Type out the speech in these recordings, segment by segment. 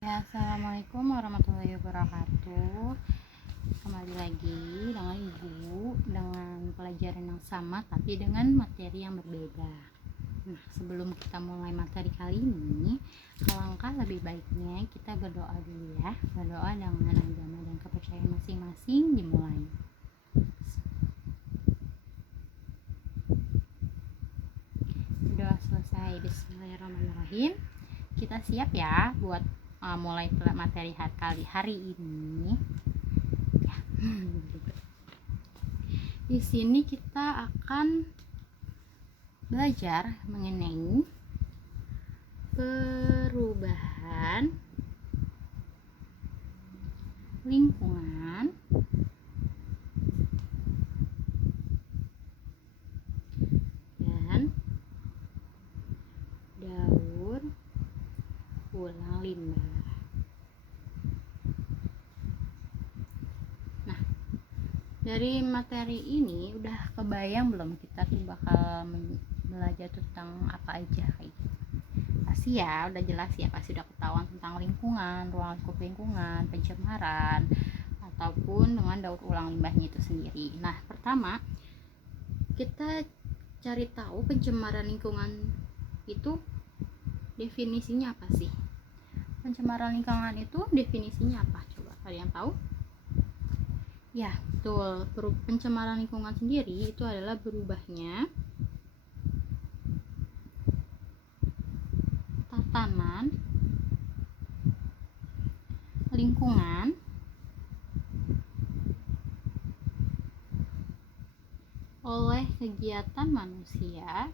Ya, assalamualaikum warahmatullahi wabarakatuh. Kembali lagi dengan Ibu dengan pelajaran yang sama tapi dengan materi yang berbeda. Nah, sebelum kita mulai materi kali ini, alangkah lebih baiknya kita berdoa dulu ya. Berdoa dengan agama dan kepercayaan masing-masing dimulai. Doa selesai. Bismillahirrahmanirrahim. Kita siap ya buat mulai materi hari ini. Ya. Di sini kita akan belajar mengenai perubahan lingkungan dan daur ulang limbah. Nah, dari materi ini udah kebayang belum kita tuh bakal belajar tentang apa aja kayak gitu? Pasti ya, udah jelas ya, pasti udah ketahuan tentang lingkungan, ruang lingkup lingkungan, pencemaran, ataupun dengan daur ulang limbahnya itu sendiri. Nah, pertama kita cari tahu pencemaran lingkungan itu definisinya apa sih? Pencemaran lingkungan itu definisinya apa? Coba kalian tahu? Ya, betul. Pencemaran lingkungan sendiri itu adalah berubahnya tatanan lingkungan oleh kegiatan manusia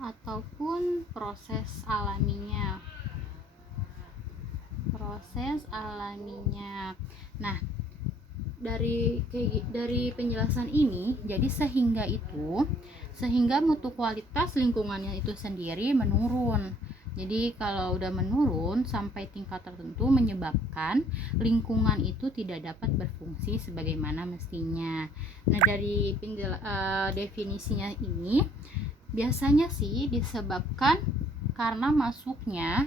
ataupun proses alaminya. Nah, dari penjelasan ini jadi sehingga mutu kualitas lingkungannya itu sendiri menurun. Jadi kalau udah menurun sampai tingkat tertentu menyebabkan lingkungan itu tidak dapat berfungsi sebagaimana mestinya. Nah, dari definisinya ini biasanya sih disebabkan karena masuknya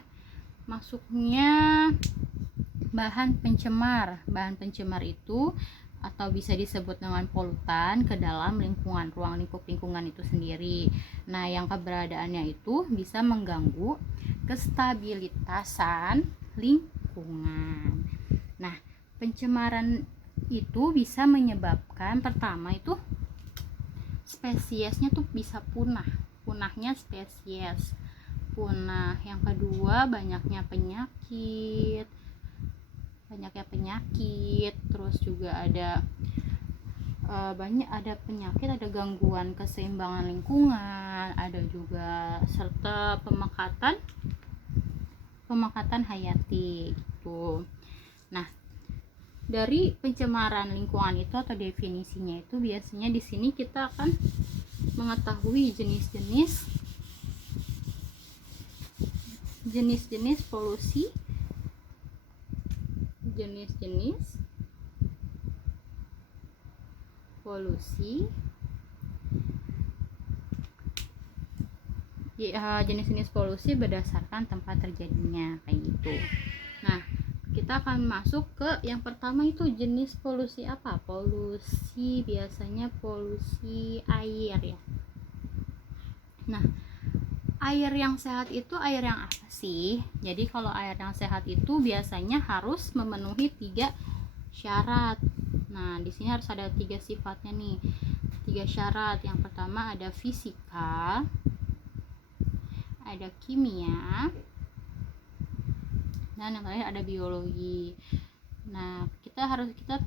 bahan pencemar itu atau bisa disebut dengan polutan ke dalam ruang lingkup lingkungan itu sendiri. Nah, yang keberadaannya itu bisa mengganggu kestabilitasan lingkungan. Nah, pencemaran itu bisa menyebabkan pertama itu spesiesnya tuh bisa punahnya spesies punah. Yang kedua banyaknya penyakit, terus juga ada penyakit, ada gangguan keseimbangan lingkungan, ada juga serta pemakatan hayati gitu. Nah, dari pencemaran lingkungan itu atau definisinya itu biasanya di sini kita akan mengetahui jenis-jenis polusi, jenis-jenis polusi berdasarkan tempat terjadinya kayak gitu. Nah, kita akan masuk ke yang pertama itu jenis polusi apa? Biasanya polusi air ya. Nah, air yang sehat itu air yang apa sih? Jadi kalau air yang sehat itu biasanya harus memenuhi 3 syarat. Nah, di sini harus ada 3 sifatnya nih. 3 syarat. Yang pertama ada fisika, ada kimia, dan yang terakhir ada biologi. Nah, kita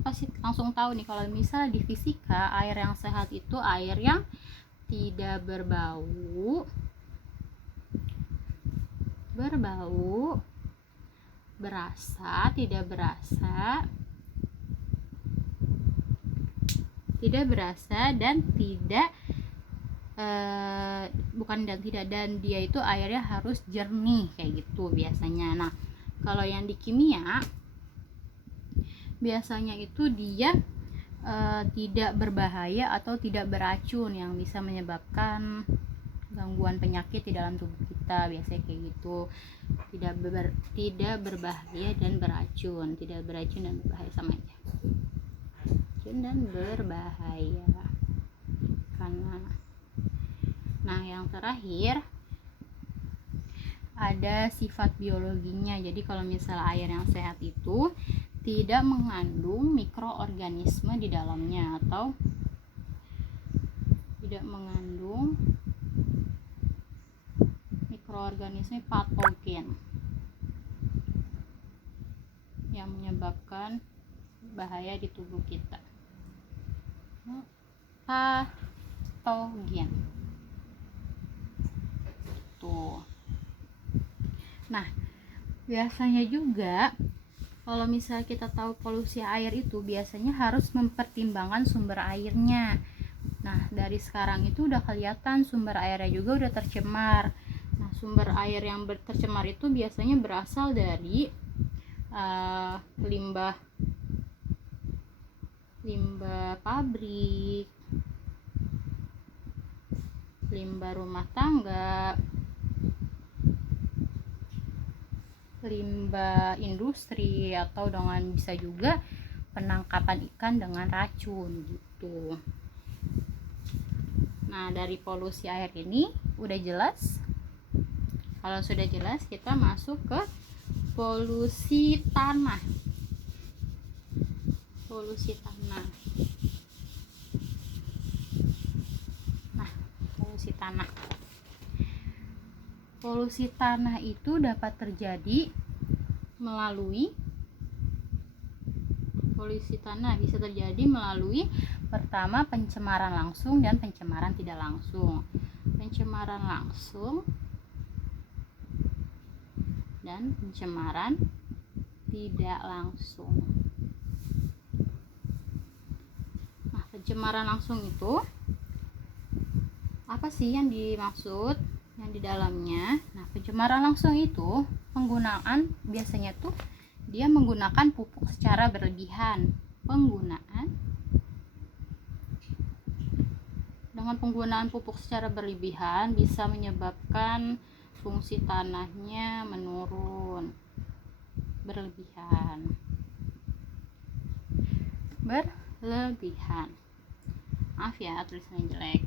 pasti langsung tahu nih kalau misal di fisika air yang sehat itu air yang tidak berbau, tidak berasa dan tidak dan dia itu airnya harus jernih kayak gitu biasanya. Nah, kalau yang di kimia biasanya itu dia tidak berbahaya atau tidak beracun yang bisa menyebabkan gangguan penyakit di dalam tubuh kita, biasanya kayak gitu. Tidak berbahaya dan beracun. Tidak beracun dan berbahaya sama aja. Beracun dan berbahaya. Nah, yang terakhir ada sifat biologinya. Jadi kalau misalnya air yang sehat itu tidak mengandung mikroorganisme di dalamnya atau tidak mengandung mikroorganisme patogen yang menyebabkan bahaya di tubuh kita. Patogen. Tuh. Nah, biasanya juga kalau misalnya kita tahu polusi air itu biasanya harus mempertimbangkan sumber airnya. Nah, dari sekarang itu udah kelihatan sumber airnya juga udah tercemar. Nah, sumber air yang tercemar itu biasanya berasal dari limbah pabrik, limbah rumah tangga, limbah industri, atau bisa juga penangkapan ikan dengan racun gitu. Nah, dari polusi air ini udah jelas. Kalau sudah jelas, kita masuk ke polusi tanah. Polusi tanah. Nah, polusi tanah. Polusi tanah itu dapat terjadi melalui pertama pencemaran langsung dan pencemaran tidak langsung. Pencemaran langsung dan pencemaran tidak langsung. Nah, pencemaran langsung itu apa sih yang dimaksud yang di dalamnya? Nah, pencemaran langsung itu biasanya tuh dia menggunakan pupuk secara berlebihan. Penggunaan pupuk secara berlebihan bisa menyebabkan fungsi tanahnya menurun berlebihan. Maaf ya tulisannya jelek.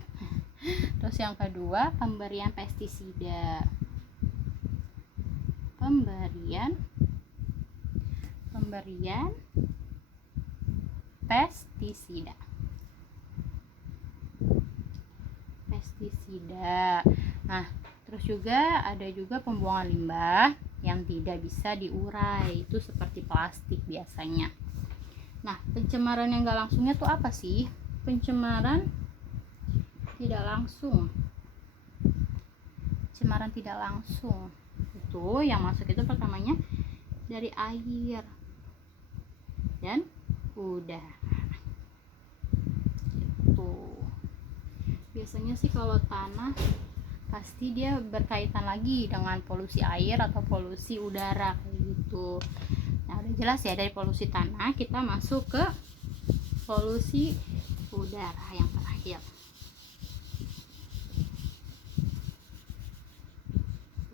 Terus yang kedua, pemberian pestisida. Pemberian pestisida. Nah, terus juga ada pembuangan limbah yang tidak bisa diurai, itu seperti plastik biasanya. Nah, pencemaran yang gak langsungnya tuh apa sih? Pencemaran tidak langsung itu yang masuk itu pertamanya dari air dan udara. Biasanya sih kalau tanah pasti dia berkaitan lagi dengan polusi air atau polusi udara kayak gitu. Nah, udah jelas ya dari polusi tanah, kita masuk ke polusi udara yang terakhir.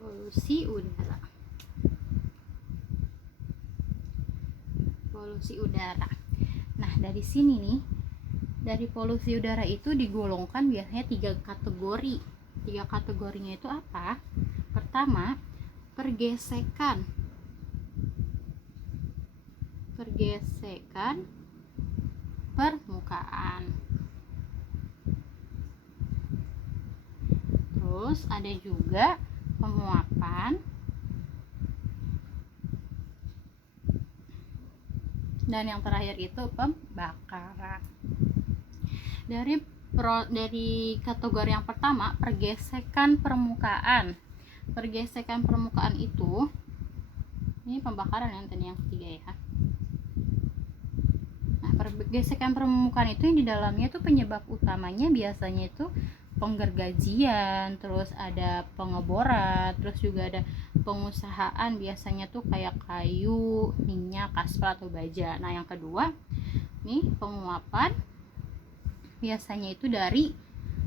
Polusi udara. Nah, dari sini nih, dari polusi udara itu digolongkan biasanya 3 kategori. 3 kategorinya itu apa? Pertama, pergesekan permukaan. Terus ada juga penguapan, dan yang terakhir itu pembakaran. Dari kategori yang pertama, pergesekan permukaan. Pergesekan permukaan itu, ini pembakaran yang tadi yang ketiga ya. Nah, pergesekan permukaan itu yang di dalamnya itu penyebab utamanya biasanya itu penggergajian, terus ada pengeboran, terus juga ada pengusahaan biasanya tuh kayak kayu, minyak, aspal atau baja. Nah, yang kedua nih penguapan biasanya itu dari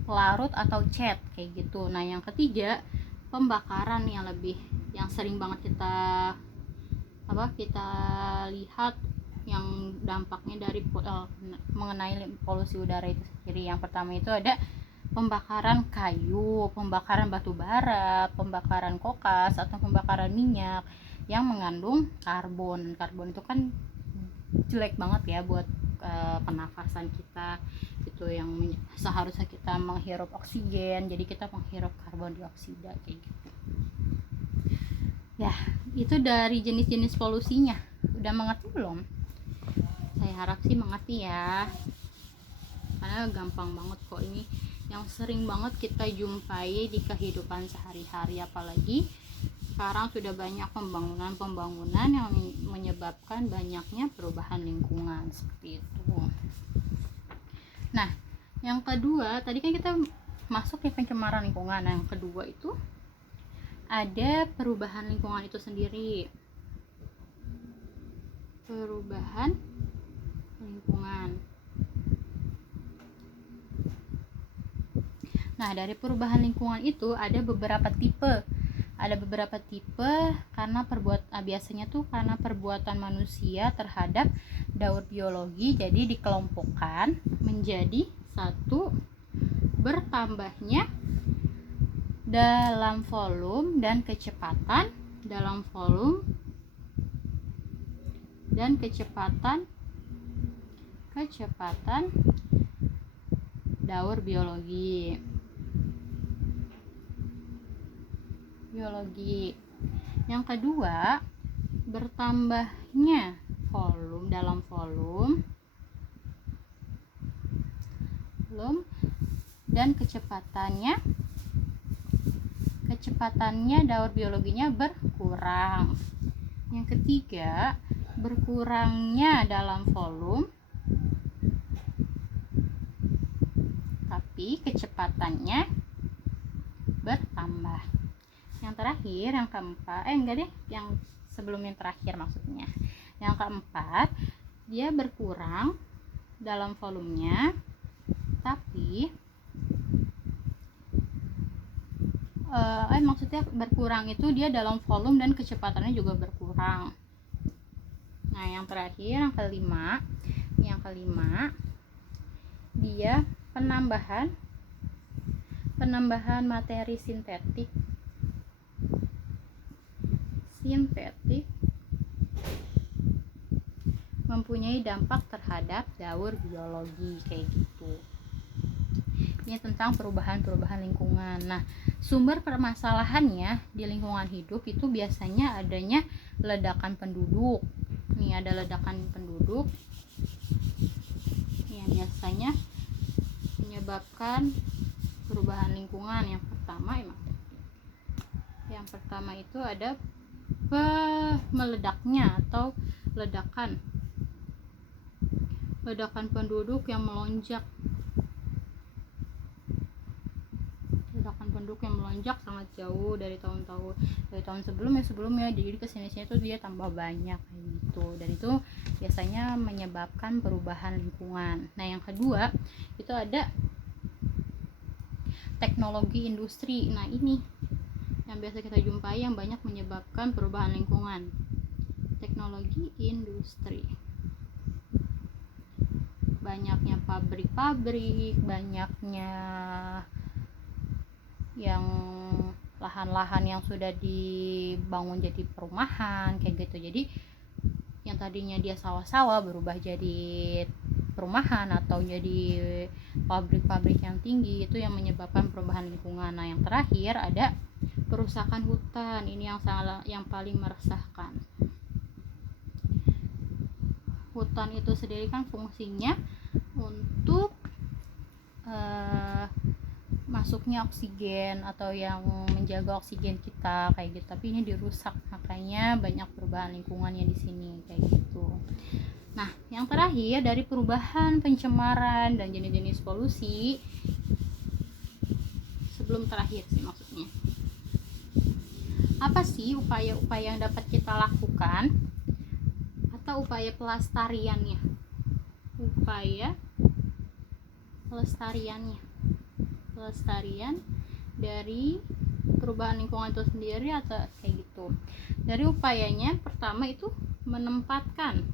larut atau cat kayak gitu. Nah yang ketiga, pembakaran yang sering banget kita lihat yang dampaknya dari mengenai polusi udara itu sendiri. Yang pertama itu ada pembakaran kayu, pembakaran batu bara, pembakaran kokas atau pembakaran minyak yang mengandung karbon. Karbon itu kan jelek banget ya buat pernafasan kita, itu yang seharusnya kita menghirup oksigen, jadi kita menghirup karbon dioksida kayak gitu. Ya, itu dari jenis-jenis polusinya. Udah mengerti belum? Saya harap sih mengerti ya, karena gampang banget kok, ini yang sering banget kita jumpai di kehidupan sehari-hari, apalagi sekarang sudah banyak pembangunan yang menyebabkan banyaknya perubahan lingkungan seperti itu. Nah, yang kedua, tadi kan kita masuk ke pencemaran lingkungan. Nah, yang kedua itu ada perubahan lingkungan itu sendiri. Perubahan lingkungan. Nah, dari perubahan lingkungan itu ada beberapa tipe. Karena biasanya tuh karena perbuatan manusia terhadap daur biologi, jadi dikelompokkan menjadi satu, bertambahnya dalam volume dan kecepatan daur biologi. Yang kedua, bertambahnya volume dan kecepatannya daur biologinya berkurang. Yang ketiga, berkurangnya dalam volume tapi kecepatannya bertambah. Yang terakhir, yang keempat, yang sebelum yang terakhir maksudnya. Yang keempat, dia berkurang dalam volumenya, tapi maksudnya berkurang itu dia dalam volume dan kecepatannya juga berkurang. Nah, yang terakhir, yang kelima, dia penambahan materi sintetik mempunyai dampak terhadap daur biologi kayak gitu. Ini tentang perubahan lingkungan. Nah, sumber permasalahannya di lingkungan hidup itu biasanya adanya ledakan penduduk. Nih ada ledakan penduduk yang biasanya menyebabkan perubahan lingkungan. Yang pertama itu ada meledaknya atau ledakan penduduk yang melonjak. Sangat jauh dari tahun sebelumnya, jadi kesini itu dia tambah banyak kayak gitu, dan itu biasanya menyebabkan perubahan lingkungan. Nah, yang kedua itu ada teknologi industri. Nah, ini yang biasa kita jumpai yang banyak menyebabkan perubahan lingkungan. Teknologi industri, banyaknya pabrik-pabrik, banyaknya yang lahan-lahan yang sudah dibangun jadi perumahan kayak gitu. Jadi yang tadinya dia sawah-sawah berubah jadi perumahan atau jadi pabrik-pabrik yang tinggi, itu yang menyebabkan perubahan lingkungan. Nah, yang terakhir ada kerusakan hutan. Ini yang paling meresahkan. Hutan itu sendiri kan fungsinya untuk masuknya oksigen atau yang menjaga oksigen kita kayak gitu, tapi ini dirusak, makanya banyak perubahan lingkungannya di sini kayak gitu. Nah, yang terakhir dari perubahan, pencemaran dan jenis-jenis polusi, sebelum terakhir sih maksudnya, apa sih upaya-upaya yang dapat kita lakukan atau upaya pelestariannya pelestarian dari perubahan lingkungan itu sendiri atau kayak gitu. Dari upayanya pertama itu menempatkan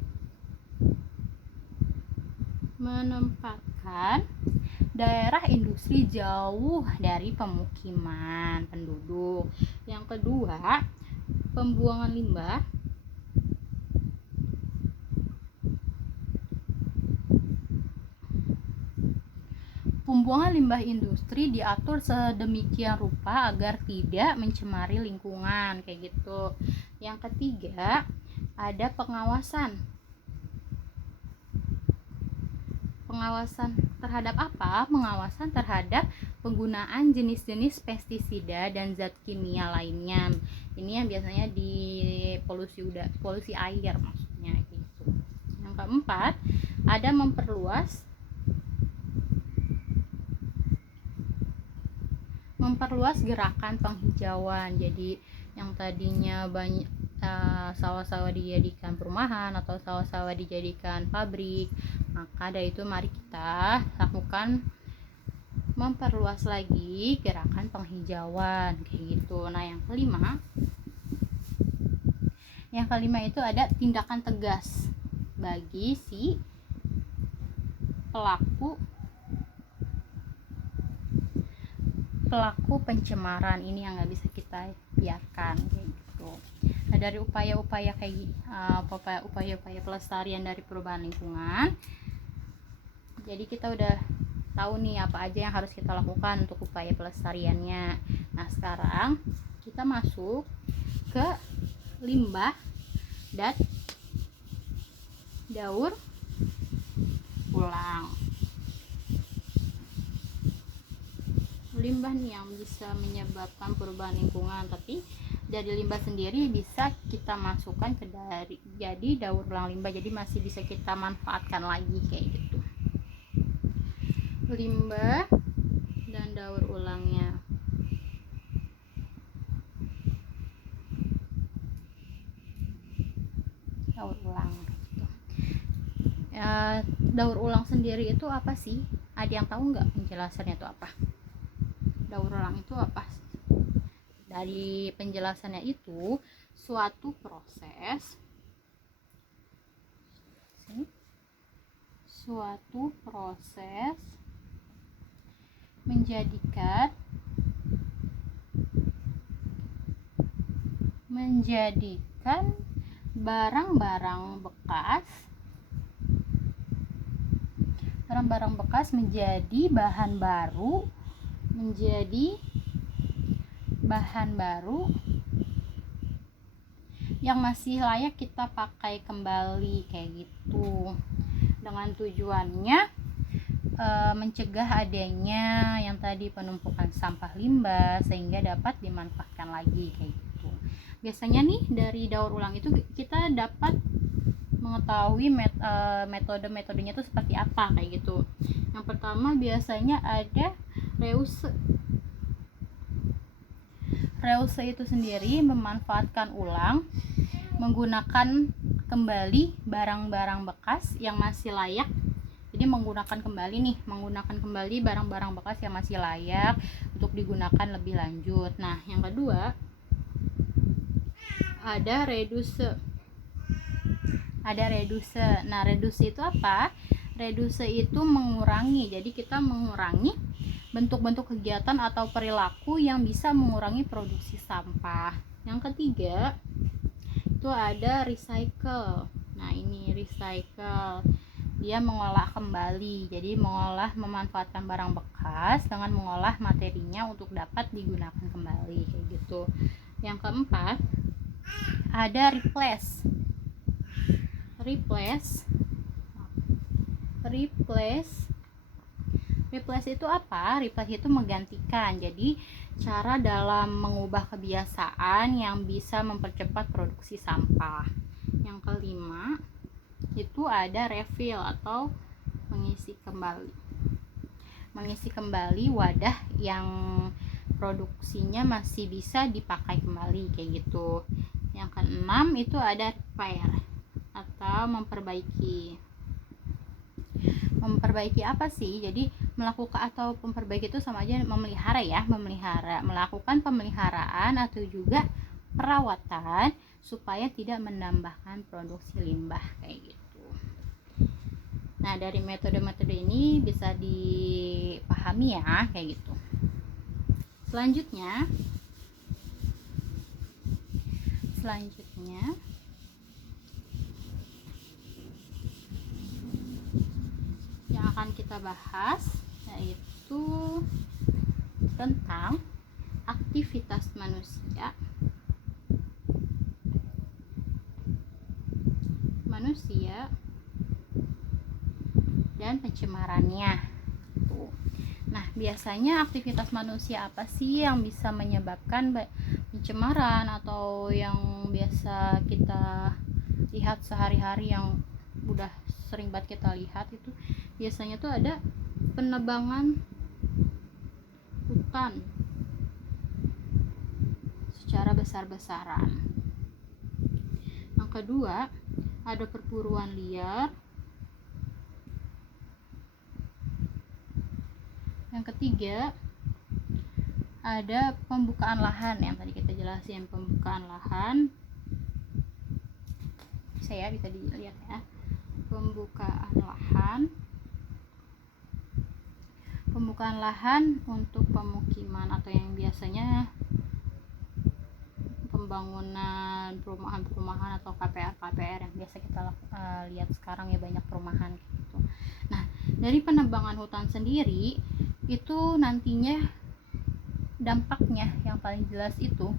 daerah industri jauh dari pemukiman penduduk. Yang kedua, pembuangan limbah industri diatur sedemikian rupa agar tidak mencemari lingkungan kayak gitu. Yang ketiga, ada pengawasan terhadap apa? Pengawasan terhadap penggunaan jenis-jenis pestisida dan zat kimia lainnya. Ini yang biasanya di polusi air maksudnya gitu. Yang keempat, ada memperluas gerakan penghijauan. Jadi yang tadinya banyak sawah-sawah dijadikan perumahan atau sawah-sawah dijadikan pabrik, maka dari itu mari kita lakukan memperluas lagi gerakan penghijauan kayak gitu. Nah, yang kelima itu ada tindakan tegas bagi si pelaku pencemaran ini yang nggak bisa kita biarkan kayak gitu. Nah, dari upaya-upaya pelestarian dari perubahan lingkungan, jadi kita udah tahu nih apa aja yang harus kita lakukan untuk upaya pelestariannya. Nah, sekarang kita masuk ke limbah dan daur ulang. Limbah nih yang bisa menyebabkan perubahan lingkungan, tapi dari limbah sendiri bisa kita masukkan jadi daur ulang limbah, jadi masih bisa kita manfaatkan lagi kayak gitu. Limbah dan daur ulangnya. Daur ulang gitu. Daur ulang sendiri itu apa sih? Ada yang tahu nggak penjelasannya itu apa? Daur ulang itu apa? Dari penjelasannya itu suatu proses menjadikan barang-barang bekas menjadi bahan baru yang masih layak kita pakai kembali kayak gitu, dengan tujuannya mencegah adanya yang tadi penumpukan sampah limbah sehingga dapat dimanfaatkan lagi kayak gitu. Biasanya nih dari daur ulang itu kita dapat mengetahui metodenya itu seperti apa kayak gitu. Yang pertama biasanya ada reuse. Reuse itu sendiri memanfaatkan ulang, menggunakan kembali barang-barang bekas yang masih layak. Jadi menggunakan kembali barang-barang bekas yang masih layak untuk digunakan lebih lanjut. Nah, yang kedua ada reduce. Nah, reduce itu apa? Reduce itu mengurangi. Jadi kita mengurangi bentuk-bentuk kegiatan atau perilaku yang bisa mengurangi produksi sampah. Yang ketiga itu ada recycle. Nah, ini recycle, dia mengolah kembali, jadi memanfaatkan barang bekas dengan mengolah materinya untuk dapat digunakan kembali kayak gitu. Yang keempat ada replace itu apa? Replace itu menggantikan. Jadi cara dalam mengubah kebiasaan yang bisa mempercepat produksi sampah. Yang kelima itu ada refill atau mengisi kembali wadah yang produksinya masih bisa dipakai kembali kayak gitu. Yang keenam itu ada repair atau memperbaiki apa sih? Jadi Melakukan atau memperbaiki itu sama aja memelihara ya, melakukan pemeliharaan atau juga perawatan supaya tidak menambahkan produksi limbah kayak gitu. Nah, dari metode-metode ini bisa dipahami ya kayak gitu. Selanjutnya yang akan kita bahas yaitu tentang aktivitas manusia dan pencemarannya. Nah, biasanya aktivitas manusia apa sih yang bisa menyebabkan pencemaran atau yang biasa kita lihat sehari-hari, yang udah sering banget kita lihat itu biasanya tuh ada penebangan hutan secara besar-besaran. Yang kedua, ada perburuan liar. Yang ketiga, ada pembukaan lahan yang tadi kita jelasin, pembukaan lahan. Saya bisa dilihat ya, pembukaan lahan untuk pemukiman atau yang biasanya pembangunan perumahan atau KPR yang biasa kita lihat sekarang ya, banyak perumahan gitu. Nah, dari penebangan hutan sendiri itu nantinya dampaknya yang paling jelas itu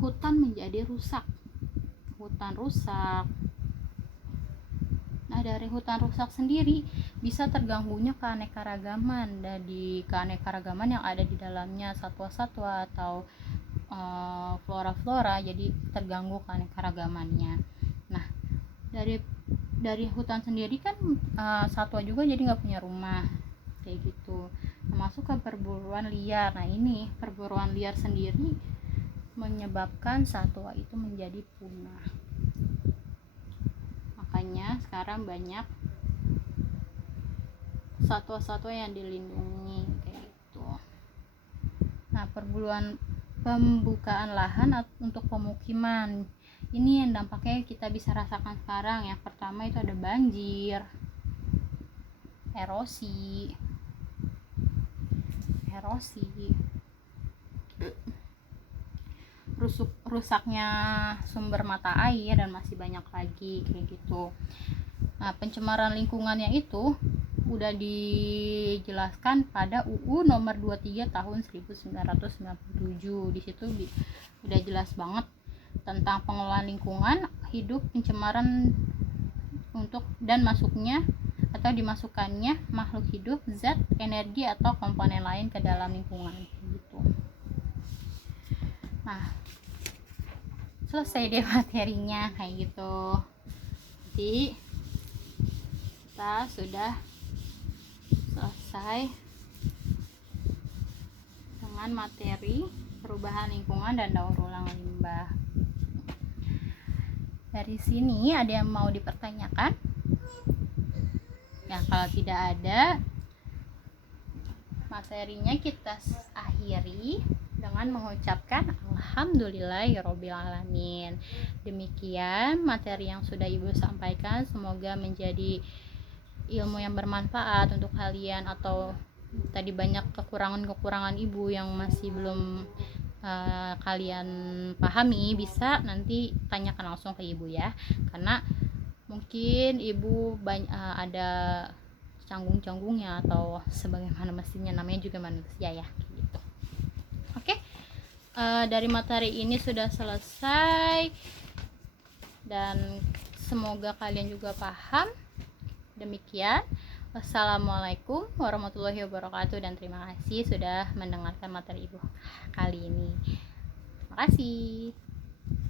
hutan menjadi rusak. Nah, dari hutan rusak sendiri bisa terganggunya keanekaragaman, yang ada di dalamnya, satwa-satwa atau flora-flora, jadi terganggu keanekaragamannya. Nah, dari hutan sendiri kan satwa juga jadi nggak punya rumah kayak gitu. Masuk ke perburuan liar. Nah, ini perburuan liar sendiri menyebabkan satwa itu menjadi punah. Makanya sekarang banyak satwa-satwa yang dilindungi kayak gitu. Nah, pembukaan lahan untuk pemukiman ini yang dampaknya kita bisa rasakan sekarang. Yang pertama itu ada banjir, erosi, rusaknya sumber mata air, dan masih banyak lagi kayak gitu. Nah, pencemaran lingkungannya itu udah dijelaskan pada UU nomor 23 tahun 1997. Di situ udah jelas banget tentang pengelolaan lingkungan hidup, pencemaran untuk dan masuknya atau dimasukkannya makhluk hidup, zat, energi atau komponen lain ke dalam lingkungan gitu. Nah, selesai deh materinya kayak gitu. Jadi kita sudah selesai dengan materi perubahan lingkungan dan daur ulang limbah. Dari sini ada yang mau dipertanyakan? Ya, kalau tidak ada, materinya kita akhiri dengan mengucapkan alhamdulillahirabbil alamin. Demikian materi yang sudah Ibu sampaikan, semoga menjadi ilmu yang bermanfaat untuk kalian, atau tadi banyak kekurangan Ibu yang masih belum kalian pahami, bisa nanti tanyakan langsung ke Ibu ya, karena mungkin Ibu ada canggung-canggungnya atau sebagaimana mestinya, namanya juga manusia ya gitu. Oke, dari materi ini sudah selesai dan semoga kalian juga paham. Demikian, wassalamualaikum warahmatullahi wabarakatuh, dan terima kasih sudah mendengarkan materi Ibu kali ini. Terima kasih.